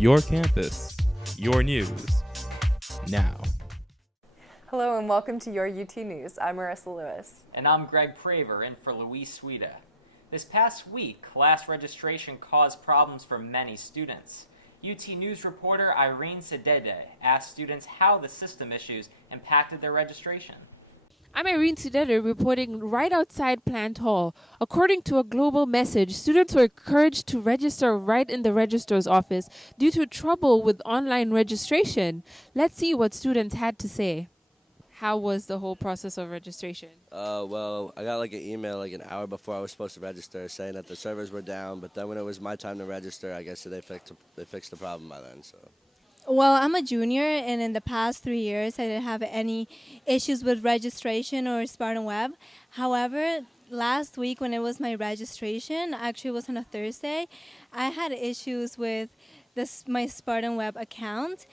Your campus, your news, now. Hello and welcome to your UT News. I'm Marissa Lewis. And I'm Greg Praver, in for Luis Suida. This past week, class registration caused problems for many students. UT News reporter Irene Sedede asked students how the system issues impacted their registration. I'm Irene Sedede reporting right outside Plant Hall. According to a global message, students were encouraged to register right in the registrar's office due to trouble with online registration. Let's see what students had to say. How was the whole process of registration? Well, I got like an email like an hour before I was supposed to register saying that the servers were down, but then when it was my time to register, I guess they fixed the problem by then, so. Well, I'm a junior, and in the past 3 years, I didn't have any issues with registration or Spartan Web. However, last week when it was my registration, actually it was on a Thursday, I had issues with my Spartan Web account,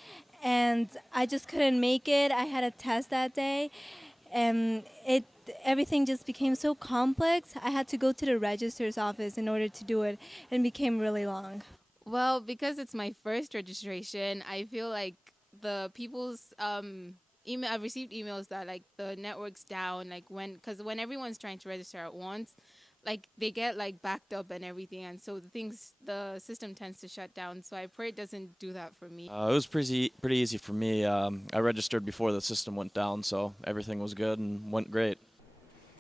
and I just couldn't make it. I had a test that day, and everything just became so complex. I had to go to the registrar's office in order to do it, and it became really long. Well, because it's my first registration, I feel like the people's email. I've received emails that like the network's down, like because when everyone's trying to register at once, like they get like backed up and everything, and so the system tends to shut down. So I pray it doesn't do that for me. It was pretty easy for me. I registered before the system went down, so everything was good and went great.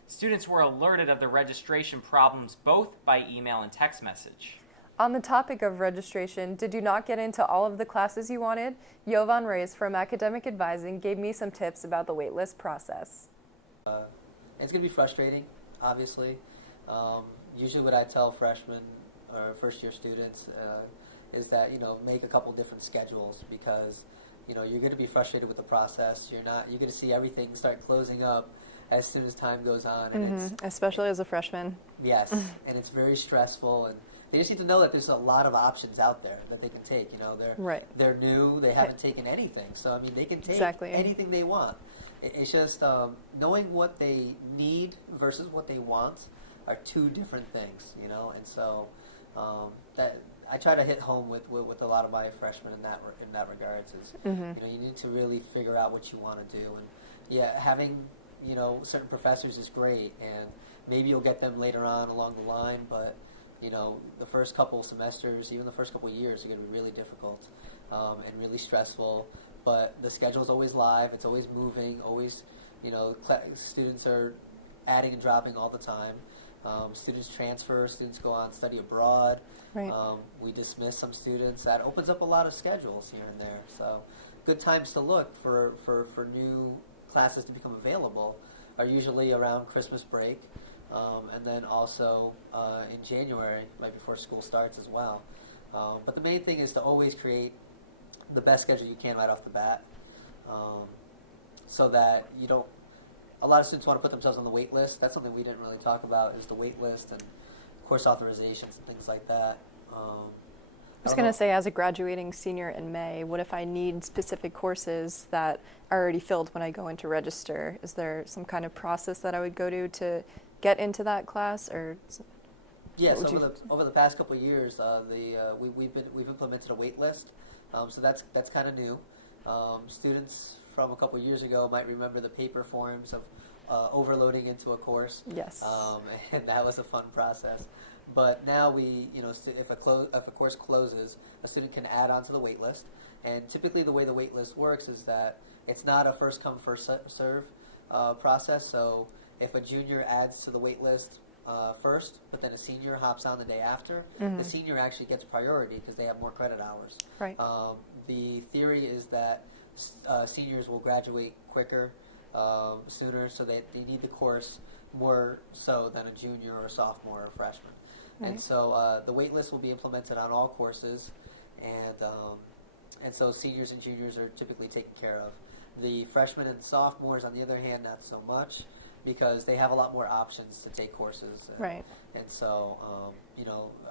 Students were alerted of the registration problems both by email and text message. On the topic of registration, did you not get into all of the classes you wanted? Jovan Reyes from Academic Advising gave me some tips about the waitlist process. It's going to be frustrating, obviously. Usually what I tell freshmen or first-year students is that, make a couple different schedules because, you're going to be frustrated with the process. You're going to see everything start closing up as soon as time goes on. And especially as a freshman. Yes, and it's very stressful, and they just need to know that there's a lot of options out there that they can take. They're new, they haven't taken anything, so they can take anything they want. It's just knowing what they need versus what they want are two different things, and so that I try to hit home with a lot of my freshmen in that regards is you need to really figure out what you want to do, and having certain professors is great, and maybe you'll get them later on along the line, but the first couple semesters, even the first couple years, are going to be really difficult and really stressful. But the schedule is always live; it's always moving. Always, students are adding and dropping all the time. Students transfer. Students go on study abroad. Right. We dismiss some students. That opens up a lot of schedules here and there. So, good times to look for new classes to become available are usually around Christmas break. And then also in January, right before school starts as well. But the main thing is to always create the best schedule you can right off the bat, so that you don't. A lot of students want to put themselves on the wait list. That's something we didn't really talk about, is the wait list and course authorizations and things like that. I was going to say, as a graduating senior in May, what if I need specific courses that are already filled when I go in to register? Is there some kind of process that I would go to get into that class, or? Yes, over the past couple of years, we've implemented a wait list, so that's kind of new. Students from a couple of years ago might remember the paper forms of overloading into a course. Yes, and that was a fun process. But now if a course closes, a student can add on to the wait list, and typically the way the wait list works is that it's not a first come first serve process. So if a junior adds to the wait list first, but then a senior hops on the day after, the senior actually gets priority because they have more credit hours. Right. The theory is that seniors will graduate quicker, sooner, so they need the course more so than a junior or a sophomore or a freshman. Right. And so the wait list will be implemented on all courses, and so seniors and juniors are typically taken care of. The freshmen and sophomores, on the other hand, not so much, because they have a lot more options to take courses. Right. And so,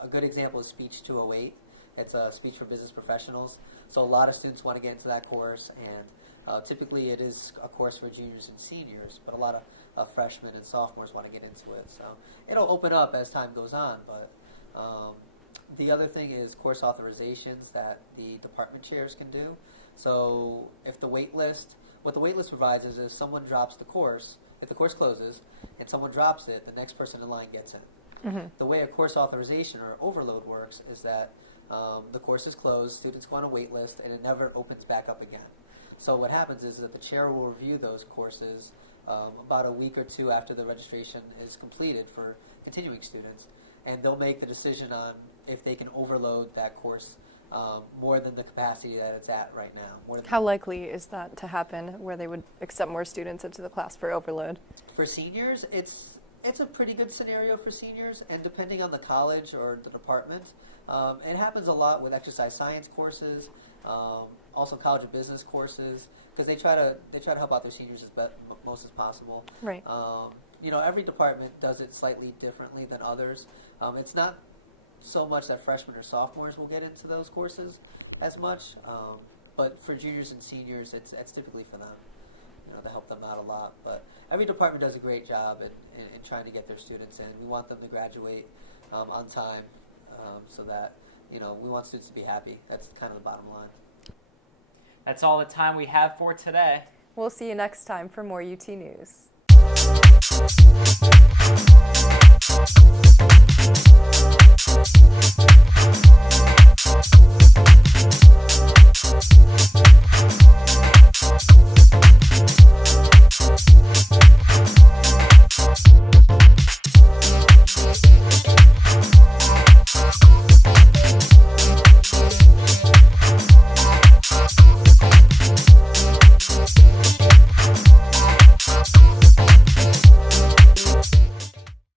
a good example is Speech 208. It's a speech for business professionals. So a lot of students want to get into that course, and typically it is a course for juniors and seniors, but a lot of freshmen and sophomores want to get into it. So it'll open up as time goes on, but The other thing is course authorizations that the department chairs can do. So if the wait list, what the wait list provides is if someone drops the course, if the course closes and someone drops it, the next person in line gets in. Mm-hmm. The way a course authorization or overload works is that the course is closed, students go on a wait list, and it never opens back up again. So what happens is that the chair will review those courses about a week or two after the registration is completed for continuing students, and they'll make the decision on if they can overload that course more than the capacity that it's at right now. How likely is that to happen, where they would accept more students into the class for overload? For seniors, it's a pretty good scenario for seniors, and depending on the college or the department, it happens a lot with exercise science courses, also College of Business courses, because they try to help out their seniors as most as possible. Right. Every department does it slightly differently than others. It's not so much that freshmen or sophomores will get into those courses as much, but for juniors and seniors, it's typically for them, to help them out a lot. But every department does a great job in trying to get their students in. We want them to graduate on time, so that we want students to be happy. That's kind of the bottom line. That's all the time we have for today. We'll see you next time for more UT News.